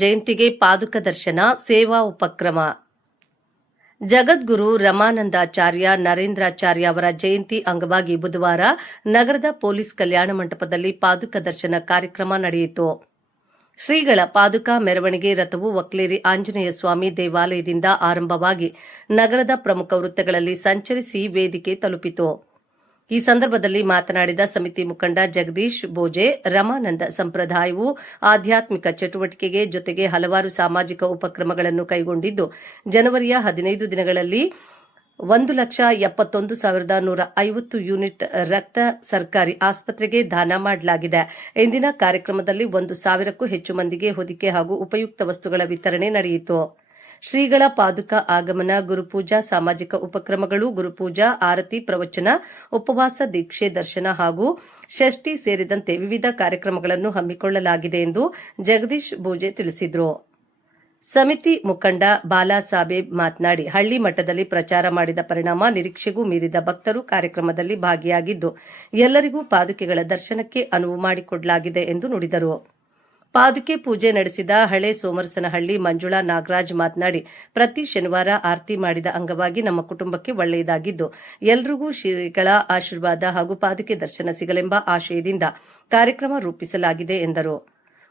ಜಯಂತಿಗೆ ಪಾದುಕ ದರ್ಶನ ಸೇವಾ ಉಪಕ್ರಮ. ಜಗದ್ಗುರು ರಮಾನಂದಾಚಾರ್ಯ ನರೇಂದ್ರಾಚಾರ್ಯ ಅವರ ಜಯಂತಿ ಅಂಗವಾಗಿ ಬುಧವಾರ ನಗರದ ಪೊಲೀಸ್ ಕಲ್ಯಾಣ ಮಂಟಪದಲ್ಲಿ ಪಾದುಕ ದರ್ಶನ ಕಾರ್ಯಕ್ರಮ ನಡೆಯಿತು. ಶ್ರೀಗಳ ಪಾದುಕಾ ಮೆರವಣಿಗೆ ರಥವು ವಕ್ಲೇರಿ ಆಂಜನೇಯ ಸ್ವಾಮಿ ದೇವಾಲಯದಿಂದ ಆರಂಭವಾಗಿ ನಗರದ ಪ್ರಮುಖ ವೃತ್ತಗಳಲ್ಲಿ ಸಂಚರಿಸಿ ವೇದಿಕೆ ತಲುಪಿತು. ಈ ಸಂದರ್ಭದಲ್ಲಿ ಮಾತನಾಡಿದ ಸಮಿತಿ ಮುಖಂಡ ಜಗದೀಶ್ ಬೋಜೆ, ರಮಾನಂದ ಸಂಪ್ರದಾಯವು ಆಧ್ಯಾತ್ಮಿಕ ಚಟುವಟಿಕೆಗೆ ಜೊತೆಗೆ ಹಲವಾರು ಸಾಮಾಜಿಕ ಉಪಕ್ರಮಗಳನ್ನು ಕೈಗೊಂಡಿದ್ದು, ಜನವರಿಯ 15 ದಿನಗಳಲ್ಲಿ 1,71,150 ಯೂನಿಟ್ ರಕ್ತ ಸರ್ಕಾರಿ ಆಸ್ಪತ್ರೆಗೆ ದಾನ ಮಾಡಲಾಗಿದೆ. ಇಂದಿನ ಕಾರ್ಯಕ್ರಮದಲ್ಲಿ 1,000ಕ್ಕೂ ಹೆಚ್ಚು ಮಂದಿಗೆ ಹೊದಿಕೆ ಹಾಗೂ ಉಪಯುಕ್ತ ವಸ್ತುಗಳ ವಿತರಣೆ ನಡೆಯಿತು. ಶ್ರೀಗಳ ಪಾದುಕಾ ಆಗಮನ, ಗುರುಪೂಜಾ, ಸಾಮಾಜಿಕ ಉಪಕ್ರಮಗಳು, ಗುರುಪೂಜಾ, ಆರತಿ, ಪ್ರವಚನ, ಉಪವಾಸ ದೀಕ್ಷೆ, ದರ್ಶನ ಹಾಗೂ ಷಷ್ಠಿ ಸೇರಿದಂತೆ ವಿವಿಧ ಕಾರ್ಯಕ್ರಮಗಳನ್ನು ಹಮ್ಮಿಕೊಳ್ಳಲಾಗಿದೆ ಎಂದು ಜಗದೀಶ್ ಬೋಜೆ ತಿಳಿಸಿದರು. ಸಮಿತಿ ಮುಖಂಡ ಬಾಲಾಸಾಹೇಬ್ ಮಾತನಾಡಿ, ಹಳ್ಳಿ ಮಟ್ಟದಲ್ಲಿ ಪ್ರಚಾರ ಮಾಡಿದ ಪರಿಣಾಮ ನಿರೀಕ್ಷೆಗೂ ಮೀರಿದ ಭಕ್ತರು ಕಾರ್ಯಕ್ರಮದಲ್ಲಿ ಭಾಗಿಯಾಗಿದ್ದು, ಎಲ್ಲರಿಗೂ ಪಾದುಕೆಗಳ ದರ್ಶನಕ್ಕೆ ಅನುವು ಮಾಡಿಕೊಡಲಾಗಿದೆ ಎಂದು ನುಡಿದರು. ಪಾದುಕೆ ಪೂಜೆ ನಡೆಸಿದ ಹಳೆ ಸೋಮರಸನಹಳ್ಳಿ ಮಂಜುಳಾ ನಾಗರಾಜ್ ಮಾತನಾಡಿ, ಪ್ರತಿ ಶನಿವಾರ ಆರತಿ ಮಾಡಿದ ಅಂಗವಾಗಿ ನಮ್ಮ ಕುಟುಂಬಕ್ಕೆ ಒಳ್ಳೆಯದಾಗಿದ್ದು, ಎಲ್ರಿಗೂ ಶ್ರೀಗಳ ಆಶೀರ್ವಾದ ಹಾಗೂ ಪಾದುಕೆ ದರ್ಶನ ಸಿಗಲೆಂಬ ಆಶಯದಿಂದ ಕಾರ್ಯಕ್ರಮ ರೂಪಿಸಲಾಗಿದೆ ಎಂದರು.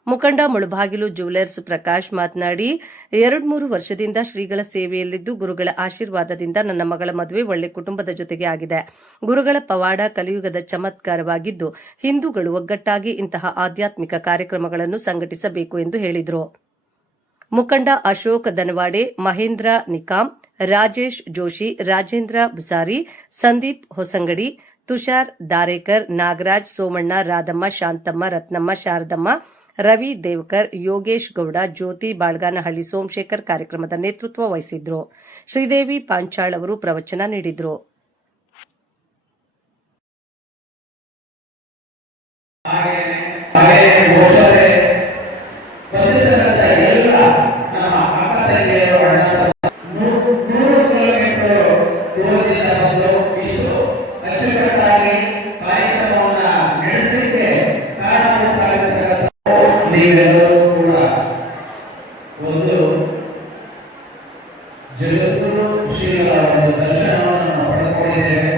ಮುಖಂಡ ಮುಳಬಾಗಿಲು ಜ್ಯುವೆಲರ್ಸ್ ಪ್ರಕಾಶ್ ಮಾತನಾಡಿ, 2-3 ವರ್ಷದಿಂದ ಶ್ರೀಗಳ ಸೇವೆಯಲ್ಲಿದ್ದು, ಗುರುಗಳ ಆಶೀರ್ವಾದದಿಂದ ನನ್ನ ಮಗಳ ಮದುವೆ ಒಳ್ಳೆ ಕುಟುಂಬದ ಜೊತೆಗೆ ಆಗಿದೆ. ಗುರುಗಳ ಪವಾಡ ಕಲಿಯುಗದ ಚಮತ್ಕಾರವಾಗಿದ್ದು, ಹಿಂದೂಗಳು ಒಗ್ಗಟ್ಟಾಗಿ ಇಂತಹ ಆಧ್ಯಾತ್ಮಿಕ ಕಾರ್ಯಕ್ರಮಗಳನ್ನು ಸಂಘಟಿಸಬೇಕು ಎಂದು ಹೇಳಿದರು. ಮುಖಂಡ ಅಶೋಕ್ ದನವಾಡೆ, ಮಹೇಂದ್ರ ನಿಕಾಂ, ರಾಜೇಶ್ ಜೋಶಿ, ರಾಜೇಂದ್ರ ಬುಸಾರಿ, ಸಂದೀಪ್ ಹೊಸಂಗಡಿ, ತುಷಾರ್ ದಾರೇಕರ್, ನಾಗರಾಜ್, ಸೋಮಣ್ಣ, ರಾಧಮ್ಮ, ಶಾಂತಮ್ಮ, ರತ್ನಮ್ಮ, ಶಾರದಮ್ಮ, ರವಿ ದೇವಕರ್, ಯೋಗೇಶ್ ಗೌಡ, ಜ್ಯೋತಿ ಬಾಳ್ಗಾನಹಳ್ಳಿ, ಸೋಮಶೇಖರ್ ಕಾರ್ಯಕ್ರಮದ ನೇತೃತ್ವ ವಹಿಸಿದ್ರು. ಶ್ರೀದೇವಿ ಪಾಂಚಾಳ್ ಅವರು ಪ್ರವಚನ ನೀಡಿದರು. ನೀವೆಲ್ಲರೂ ಕೂಡ ಒಂದು ಜಗದ್ಗುರು ಶ್ರೀಗಳ ಒಂದು ದರ್ಶನವನ್ನು ನಾವು ಪಡೆದುಕೊಂಡಿದ್ದೇವೆ.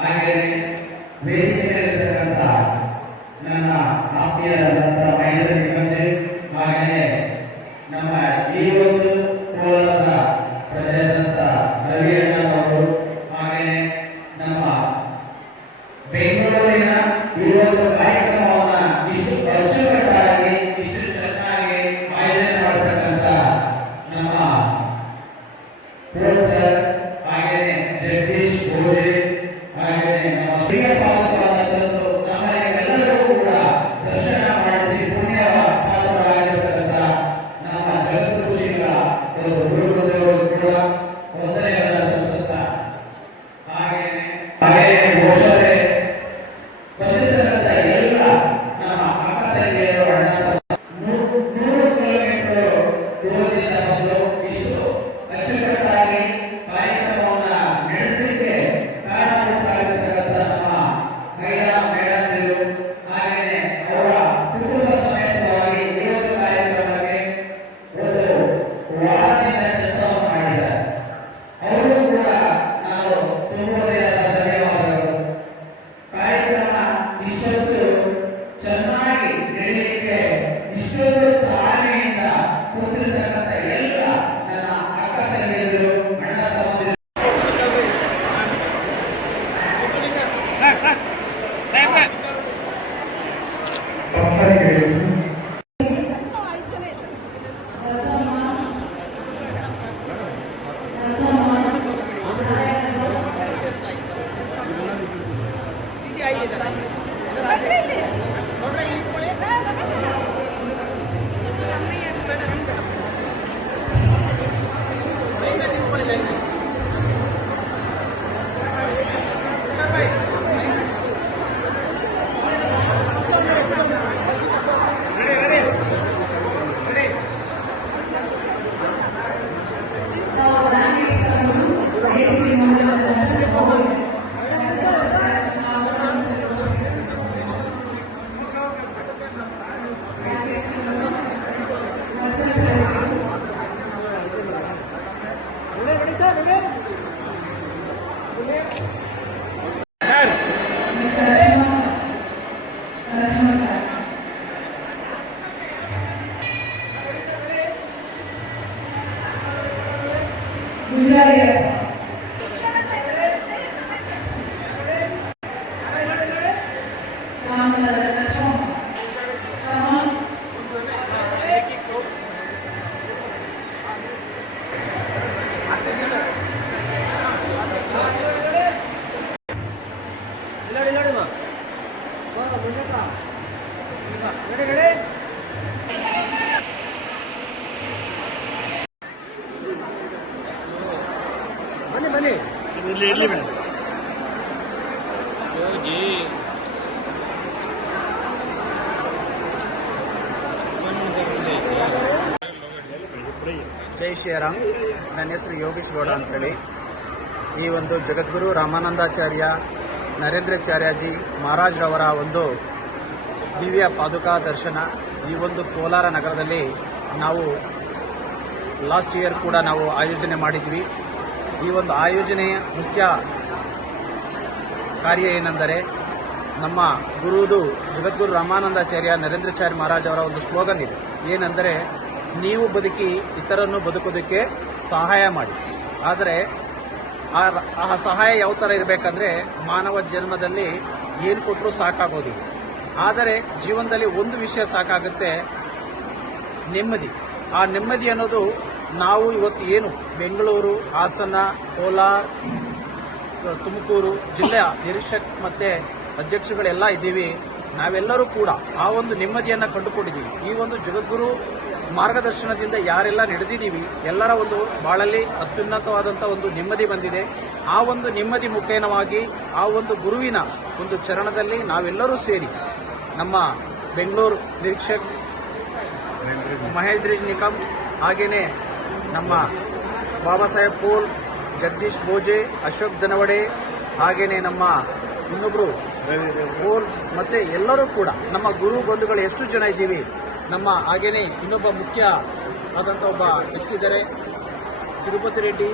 ಹಾಗೆಯೇ ವೇದಿಕೆ ಮೇಲಿರ್ತಕ್ಕಂಥ ನನ್ನ ಆತ್ಮೀಯರಾದಂಥ ಮಹೇಂದ್ರ ನಿಗಂಜೆ, ಹಾಗೆಯೇ ನಮ್ಮ ಈ ಒಂದು ಕೋಲಾರದ ಪ್ರಜೆಯಾದಂಥ ರವಿ ಅಣ್ಣನವರು, ಹಾಗೆಯೇ ನಮ್ಮ ಬೆಂಗಳೂರಿನ ಈ ಒಂದು ಕಾರ್ಯಕ್ರಮವನ್ನು ಇಷ್ಟು ಅಚ್ಚುಕಟ್ಟಾಗಿ ಇಷ್ಟು ಚೆನ್ನಾಗಿ ಆಯೋಜನೆ ಮಾಡತಕ್ಕಂಥ ನಮ್ಮ ಪ್ರೊಫೆಸರ್, ಹಾಗೆಯೇ ಜಗದೀಶ್ ಬೋಜೆ, ಹಾಗೆಯೇ ನಮ್ಮ ಶ್ರೀಯ ಪಾದಕವನ್ನು ತಂದು ನಮ್ಮನ್ನೆಲ್ಲರಿಗೂ ಕೂಡ ದರ್ಶನ ಮಾಡಿಸಿ ಪುಣ್ಯ ಪಾತ್ರರಾಗಿರತಕ್ಕಂಥ ನಮ್ಮ ಜಗತ್ ಇರ್ಲಿ ಮೇಡಮ್ ಹೋಗಿ ಜೈ ಶ್ರೀರಾಮ್. ನನ್ನ ಹೆಸರು ಯೋಗೀಶ್ ಗೌಡ ಅಂತೇಳಿ. ಈ ಒಂದು ಜಗದ್ಗುರು ರಾಮಾನಂದಾಚಾರ್ಯ ನರೇಂದ್ರಾಚಾರ್ಯಜಿ ಮಹಾರಾಜ್ರವರ ಒಂದು ದಿವ್ಯ ಪಾದುಕಾ ದರ್ಶನ ಈ ಒಂದು ಕೋಲಾರ ನಗರದಲ್ಲಿ ನಾವು ಲಾಸ್ಟ್ ಇಯರ್ ಕೂಡ ನಾವು ಆಯೋಜನೆ ಮಾಡಿದ್ವಿ. ಈ ಒಂದು ಆಯೋಜನೆಯ ಮುಖ್ಯ ಕಾರ್ಯ ಏನೆಂದರೆ ನಮ್ಮ ಗುರುದು ಜಗದ್ಗುರು ರಾಮಾನಂದಾಚಾರ್ಯ ನರೇಂದ್ರಾಚಾರ್ಯ ಮಹಾರಾಜ್ ಅವರ ಒಂದು ಸ್ಲೋಗನ್ ಇದೆ. ಏನೆಂದರೆ ನೀವು ಬದುಕಿ ಇತರನ್ನು ಬದುಕೋದಕ್ಕೆ ಸಹಾಯ ಮಾಡಿ. ಆದರೆ ಆ ಸಹಾಯ ಯಾವ ಥರ ಇರಬೇಕಂದ್ರೆ ಮಾನವ ಜನ್ಮದಲ್ಲಿ ಏನು ಕೊಟ್ಟರೂ ಸಾಕಾಗೋದಿಲ್ಲ. ಆದರೆ ಜೀವನದಲ್ಲಿ ಒಂದು ವಿಷಯ ಸಾಕಾಗುತ್ತೆ, ನೆಮ್ಮದಿ. ಆ ನೆಮ್ಮದಿ ಅನ್ನೋದು ನಾವು ಇವತ್ತು ಏನು ಬೆಂಗಳೂರು, ಹಾಸನ, ಕೋಲಾರ, ತುಮಕೂರು ಜಿಲ್ಲೆಯ ನಿರೀಕ್ಷಕ್ ಮತ್ತೆ ಅಧ್ಯಕ್ಷಗಳೆಲ್ಲ ಇದ್ದೀವಿ. ನಾವೆಲ್ಲರೂ ಕೂಡ ಆ ಒಂದು ನೆಮ್ಮದಿಯನ್ನು ಕಂಡುಕೊಂಡಿದ್ದೀವಿ. ಈ ಒಂದು ಜಗದ್ಗುರು ಮಾರ್ಗದರ್ಶನದಿಂದ ಯಾರೆಲ್ಲ ನಡೆದಿದ್ದೀವಿ ಎಲ್ಲರ ಒಂದು ಬಾಳಲ್ಲಿ ಅತ್ಯುನ್ನತವಾದಂಥ ಒಂದು ನೆಮ್ಮದಿ ಬಂದಿದೆ. ಆ ಒಂದು ನೆಮ್ಮದಿ ಮುಖೇನವಾಗಿ ಆ ಒಂದು ಗುರುವಿನ ಒಂದು ಚರಣದಲ್ಲಿ ನಾವೆಲ್ಲರೂ ಸೇರಿ ನಮ್ಮ ಬೆಂಗಳೂರು ನಿರೀಕ್ಷಕ್ ಮಹೇಂದ್ರಿ ನಿಕಂ, ಹಾಗೇನೆ ನಮ್ಮ ಬಾಬಾ ಸಾಹೇಬ್ ಪೋಲ್, ಜಗದೀಶ್ ಬೋಜೆ, ಅಶೋಕ್ ದನವಡೆ, ಹಾಗೇನೆ ನಮ್ಮ ಇನ್ನೊಬ್ರು ಪೋಲ್, ಮತ್ತೆ ಎಲ್ಲರೂ ಕೂಡ ನಮ್ಮ ಗುರು ಬಂಧುಗಳು ಎಷ್ಟು ಜನ ಇದ್ದೀವಿ. ನಮ್ಮ ಹಾಗೇನೆ ಇನ್ನೊಬ್ಬ ಮುಖ್ಯ ಆದಂಥ ಒಬ್ಬ ವ್ಯಕ್ತಿ ಇದ್ದಾರೆ, ತಿರುಪತಿ ರೆಡ್ಡಿ.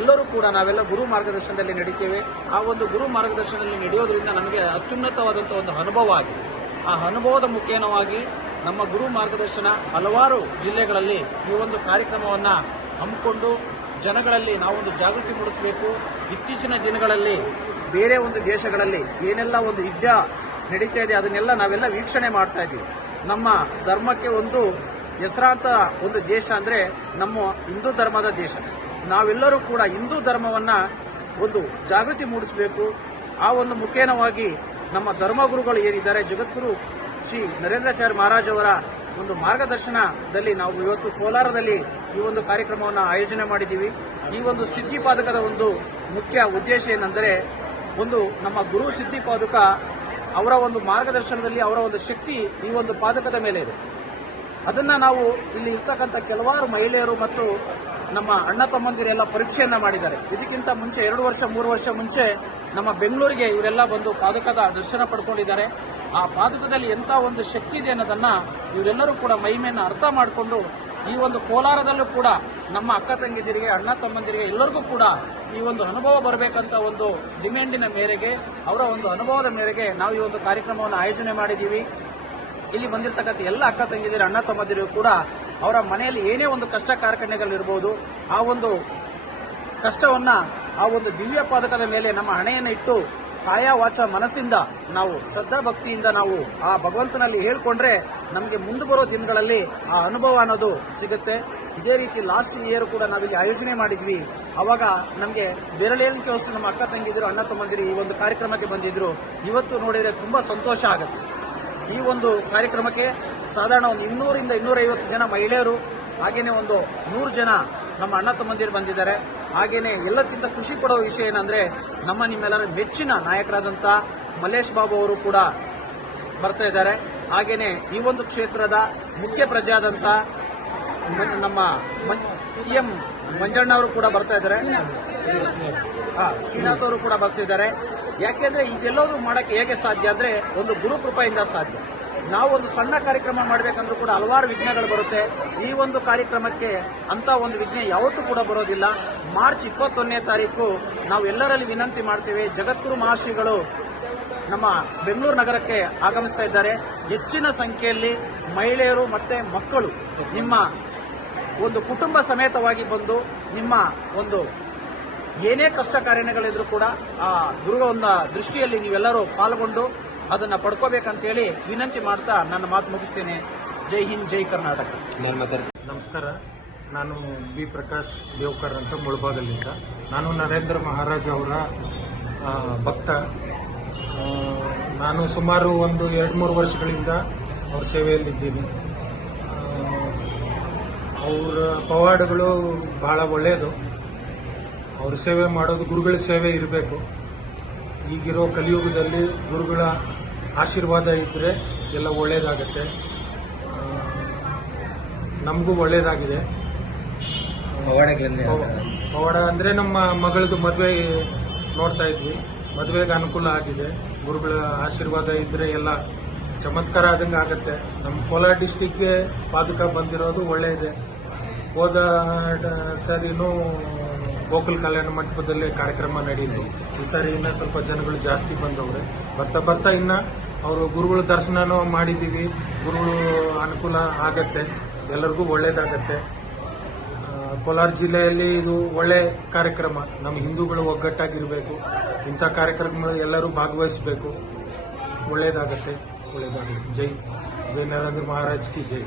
ಎಲ್ಲರೂ ಕೂಡ ನಾವೆಲ್ಲ ಗುರು ಮಾರ್ಗದರ್ಶನದಲ್ಲಿ ನಡೀತೇವೆ. ಆ ಒಂದು ಗುರು ಮಾರ್ಗದರ್ಶನದಲ್ಲಿ ನಡೆಯೋದ್ರಿಂದ ನಮಗೆ ಅತ್ಯುನ್ನತವಾದಂಥ ಒಂದು ಅನುಭವ ಆಗಿದೆ. ಆ ಅನುಭವದ ಮುಖೇನವಾಗಿ ನಮ್ಮ ಗುರು ಮಾರ್ಗದರ್ಶನ ಹಲವಾರು ಜಿಲ್ಲೆಗಳಲ್ಲಿ ಈ ಒಂದು ಕಾರ್ಯಕ್ರಮವನ್ನು ಹಮ್ಮಿಕೊಂಡು ಜನಗಳಲ್ಲಿ ನಾವೊಂದು ಜಾಗೃತಿ ಮೂಡಿಸಬೇಕು. ಇತ್ತೀಚಿನ ದಿನಗಳಲ್ಲಿ ಬೇರೆ ಒಂದು ದೇಶಗಳಲ್ಲಿ ಏನೆಲ್ಲ ಒಂದು ಯುದ್ಧ ನಡೀತಾ ಇದೆ ಅದನ್ನೆಲ್ಲ ನಾವೆಲ್ಲ ವೀಕ್ಷಣೆ ಮಾಡ್ತಾ ಇದ್ದೀವಿ. ನಮ್ಮ ಧರ್ಮಕ್ಕೆ ಒಂದು ಹೆಸರಾಂತ ಒಂದು ದೇಶ ಅಂದರೆ ನಮ್ಮ ಹಿಂದೂ ಧರ್ಮದ ದೇಶ. ನಾವೆಲ್ಲರೂ ಕೂಡ ಹಿಂದೂ ಧರ್ಮವನ್ನ ಒಂದು ಜಾಗೃತಿ ಮೂಡಿಸಬೇಕು. ಆ ಒಂದು ಮುಖೇನವಾಗಿ ನಮ್ಮ ಧರ್ಮಗುರುಗಳು ಏನಿದ್ದಾರೆ ಜಗದ್ಗುರು ಶ್ರೀ ನರೇಂದ್ರಾಚಾರ್ಯ ಮಹಾರಾಜ್ ಅವರ ಒಂದು ಮಾರ್ಗದರ್ಶನದಲ್ಲಿ ನಾವು ಇವತ್ತು ಕೋಲಾರದಲ್ಲಿ ಈ ಒಂದು ಕಾರ್ಯಕ್ರಮವನ್ನು ಆಯೋಜನೆ ಮಾಡಿದ್ದೀವಿ. ಈ ಒಂದು ಸಿದ್ಧಿಪಾದಕದ ಒಂದು ಮುಖ್ಯ ಉದ್ದೇಶ ಏನೆಂದರೆ ಒಂದು ನಮ್ಮ ಗುರು ಸಿದ್ಧಿಪಾದಕ ಅವರ ಒಂದು ಮಾರ್ಗದರ್ಶನದಲ್ಲಿ ಅವರ ಒಂದು ಶಕ್ತಿ ಈ ಒಂದು ಪಾದಕದ ಮೇಲೆ ಇದೆ. ಅದನ್ನ ನಾವು ಇಲ್ಲಿ ಇರ್ತಕ್ಕಂಥ ಕೆಲವಾರು ಮಹಿಳೆಯರು ಮತ್ತು ನಮ್ಮ ಅಣ್ಣ ತಮ್ಮಂದಿರೆಲ್ಲ ಪರೀಕ್ಷೆಯನ್ನ ಮಾಡಿದ್ದಾರೆ. ಇದಕ್ಕಿಂತ ಮುಂಚೆ 2 ವರ್ಷ 3 ವರ್ಷ ಮುಂಚೆ ನಮ್ಮ ಬೆಂಗಳೂರಿಗೆ ಇವರೆಲ್ಲ ಬಂದು ಪಾದಕದ ದರ್ಶನ ಪಡ್ಕೊಂಡಿದ್ದಾರೆ. ಆ ಪಾದಕದಲ್ಲಿ ಎಂಥ ಒಂದು ಶಕ್ತಿ ಇದೆ ಅನ್ನೋದನ್ನ ಇವರೆಲ್ಲರೂ ಕೂಡ ಮಹಿಮೆಯನ್ನು ಅರ್ಥ ಮಾಡಿಕೊಂಡು ಈ ಒಂದು ಕೋಲಾರದಲ್ಲೂ ಕೂಡ ನಮ್ಮ ಅಕ್ಕ ತಂಗಿದಿರಿಗೆ, ಅಣ್ಣ ತಮ್ಮಂದಿರಿಗೆ ಎಲ್ಲರಿಗೂ ಕೂಡ ಈ ಒಂದು ಅನುಭವ ಬರಬೇಕಂತ ಒಂದು ಡಿಮ್ಯಾಂಡಿನ ಮೇರೆಗೆ, ಅವರ ಒಂದು ಅನುಭವದ ಮೇರೆಗೆ ನಾವು ಈ ಒಂದು ಕಾರ್ಯಕ್ರಮವನ್ನು ಆಯೋಜನೆ ಮಾಡಿದ್ದೀವಿ. ಇಲ್ಲಿ ಬಂದಿರತಕ್ಕಂಥ ಎಲ್ಲ ಅಕ್ಕ ತಂಗಿದಿರು, ಅಣ್ಣ ತಮ್ಮಂದಿರು ಕೂಡ ಅವರ ಮನೆಯಲ್ಲಿ ಏನೇ ಒಂದು ಕಷ್ಟ ಕಾರ್ಖಾನೆಗಳಿರ್ಬೋದು, ಆ ಒಂದು ಕಷ್ಟವನ್ನ ಆ ಒಂದು ದಿವ್ಯ ಪಾದಕದ ಮೇಲೆ ನಮ್ಮ ಹಣೆಯನ್ನು ಇಟ್ಟು ಕಾಯ ವಾಚ ಮನಸ್ಸಿಂದ ನಾವು ಶ್ರದ್ಧಾ ಭಕ್ತಿಯಿಂದ ನಾವು ಆ ಭಗವಂತನಲ್ಲಿ ಹೇಳ್ಕೊಂಡ್ರೆ ನಮಗೆ ಮುಂದೆ ಬರೋ ದಿನಗಳಲ್ಲಿ ಆ ಅನುಭವ ಅನ್ನೋದು ಸಿಗುತ್ತೆ. ಇದೇ ರೀತಿ ಲಾಸ್ಟ್ ಇಯರ್ ಕೂಡ ನಾವಿಲ್ಲಿ ಆಯೋಜನೆ ಮಾಡಿದ್ವಿ. ಅವಾಗ ನಮಗೆ ಬೆರಳೆಣಿಕೆ ಅಷ್ಟು ನಮ್ಮ ಅಕ್ಕ ತಂಗಿದ್ರು, ಅಣ್ಣ ತಮ್ಮಂದಿರು ಈ ಒಂದು ಕಾರ್ಯಕ್ರಮಕ್ಕೆ ಬಂದಿದ್ರು. ಇವತ್ತು ನೋಡಿದ್ರೆ ತುಂಬಾ ಸಂತೋಷ ಆಗುತ್ತೆ. ಈ ಒಂದು ಕಾರ್ಯಕ್ರಮಕ್ಕೆ ಸಾಧಾರಣ ಒಂದು 200ರಿಂದ 250 ಜನ ಮಹಿಳೆಯರು, ಹಾಗೇನೆ ಒಂದು 100 ಜನ ನಮ್ಮ ಅಣ್ಣ ತಮ್ಮಂದಿರು ಬಂದಿದ್ದಾರೆ. ಹಾಗೇನೆ ಎಲ್ಲಕ್ಕಿಂತ ಖುಷಿ ಪಡೋ ವಿಷಯ ಏನಂದ್ರೆ ನಮ್ಮ ನಿಮ್ಮೆಲ್ಲರ ಮೆಚ್ಚಿನ ನಾಯಕರಾದಂಥ ಮಲ್ಲೇಶ್ ಬಾಬು ಅವರು ಕೂಡ ಬರ್ತಾ ಇದ್ದಾರೆ. ಹಾಗೇನೆ ಈ ಒಂದು ಕ್ಷೇತ್ರದ ಮುಖ್ಯ ಪ್ರಜೆಯಾದಂಥ ನಮ್ಮ ಸಿಎಂ ಮಂಜಣ್ಣ ಅವರು ಕೂಡ ಬರ್ತಾ ಇದ್ದಾರೆ. ಶ್ರೀನಾಥ್ ಅವರು ಕೂಡ ಬರ್ತಿದ್ದಾರೆ. ಯಾಕೆಂದ್ರೆ ಇದೆಲ್ಲವೂ ಮಾಡಕ್ಕೆ ಹೇಗೆ ಸಾಧ್ಯ ಅಂದ್ರೆ ಒಂದು ಗುರು ಕೃಪೆಯಿಂದ ಸಾಧ್ಯ. ನಾವು ಒಂದು ಸಣ್ಣ ಕಾರ್ಯಕ್ರಮ ಮಾಡಬೇಕಂದ್ರೂ ಕೂಡ ಹಲವಾರು ವಿಘ್ನಗಳು ಬರುತ್ತೆ. ಈ ಒಂದು ಕಾರ್ಯಕ್ರಮಕ್ಕೆ ಅಂತ ಒಂದು ವಿಘ್ನ ಯಾವತ್ತೂ ಕೂಡ ಬರೋದಿಲ್ಲ. ಮಾರ್ಚ್ 21ನೇ ತಾರೀಕು ನಾವು ಎಲ್ಲರಲ್ಲಿ ವಿನಂತಿ ಮಾಡ್ತೇವೆ, ಜಗದ್ಗುರು ಮಹಾಶ್ರೀಗಳು ನಮ್ಮ ಬೆಂಗಳೂರು ನಗರಕ್ಕೆ ಆಗಮಿಸ್ತಾ ಇದ್ದಾರೆ. ಹೆಚ್ಚಿನ ಸಂಖ್ಯೆಯಲ್ಲಿ ಮಹಿಳೆಯರು ಮತ್ತೆ ಮಕ್ಕಳು ನಿಮ್ಮ ಒಂದು ಕುಟುಂಬ ಸಮೇತವಾಗಿ ಬಂದು ನಿಮ್ಮ ಒಂದು ಏನೇ ಕಷ್ಟ ಕಾರ್ಯಗಳಿದ್ರೂ ಕೂಡ ಆ ಗುರುಗಳ ಒಂದು ದೃಷ್ಟಿಯಲ್ಲಿ ನೀವೆಲ್ಲರೂ ಪಾಲ್ಗೊಂಡು ಅದನ್ನ ಪಡ್ಕೋಬೇಕಂತೇಳಿ ವಿನಂತಿ ಮಾಡ್ತಾ ನನ್ನ ಮಾತು ಮುಗಿಸ್ತೇನೆ. ಜೈ ಹಿಂದ್, ಜೈ ಕರ್ನಾಟಕ. ನಮಸ್ಕಾರ. ನಾನು ಬಿ ಪ್ರಕಾಶ್ ದೇವ್ಕರ್ ಅಂತ ಮುಳಬಾಗಲಿಂದ. ನಾನು ನರೇಂದ್ರ ಮಹಾರಾಜ್ ಅವರ ಭಕ್ತ. ನಾನು ಸುಮಾರು ಒಂದು 2-3 ವರ್ಷಗಳಿಂದ ಅವ್ರ ಸೇವೆಯಲ್ಲಿದ್ದೀನಿ. ಅವರ ಪವಾಡಗಳು ಬಹಳ ಒಳ್ಳೆಯದು. ಅವ್ರ ಸೇವೆ ಮಾಡೋದು ಗುರುಗಳ ಸೇವೆ ಇರಬೇಕು. ಈಗಿರೋ ಕಲಿಯುಗದಲ್ಲಿ ಗುರುಗಳ ಆಶೀರ್ವಾದ ಇದ್ದರೆ ಎಲ್ಲ ಒಳ್ಳೆಯದಾಗತ್ತೆ. ನಮಗೂ ಒಳ್ಳೆಯದಾಗಿದೆ. ಪವಾಡ ಅಂದರೆ ನಮ್ಮ ಮಗಳದು ಮದುವೆ ನೋಡ್ತಾ ಇದ್ವಿ. ಮದುವೆಗೆ ಅನುಕೂಲ ಆಗಿದೆ. ಗುರುಗಳ ಆಶೀರ್ವಾದ ಇದ್ರೆ ಎಲ್ಲ ಚಮತ್ಕಾರ ಆದಂಗೆ ಆಗತ್ತೆ. ನಮ್ಮ ಕೋಲಾರ ಡಿಸ್ಟಿಕ್ಗೆ ಪಾದುಕ ಬಂದಿರೋದು ಒಳ್ಳೆಯದೆ. ಹೋದ ಸರಿನೂ ಗೋಕುಲ್ ಕಲ್ಯಾಣ ಮಂಟಪದಲ್ಲಿ ಕಾರ್ಯಕ್ರಮ ನಡೆಯಿತು. ಈ ಸಾರಿ ಇನ್ನ ಸ್ವಲ್ಪ ಜನಗಳು ಜಾಸ್ತಿ ಬಂದವ್ರೆ. ಬರ್ತಾ ಇನ್ನ ಅವರು ಗುರುಗಳ ದರ್ಶನನೂ ಮಾಡಿದ್ದೀವಿ. ಗುರುಗಳು ಅನುಕೂಲ ಆಗತ್ತೆ, ಎಲ್ಲರಿಗೂ ಒಳ್ಳೇದಾಗತ್ತೆ. ಕೋಲಾರ ಜಿಲ್ಲೆಯಲ್ಲಿ ಇದು ಒಳ್ಳೆ ಕಾರ್ಯಕ್ರಮ. ನಮ್ಮ ಹಿಂದೂಗಳು ಒಗ್ಗಟ್ಟಾಗಿರಬೇಕು. ಇಂಥ ಕಾರ್ಯಕ್ರಮಗಳು ಎಲ್ಲರೂ ಭಾಗವಹಿಸಬೇಕು. ಒಳ್ಳೇದಾಗತ್ತೆ. ಜೈ ನರೇಂದ್ರ ಮಹಾರಾಜ್ ಕಿ ಜೈ.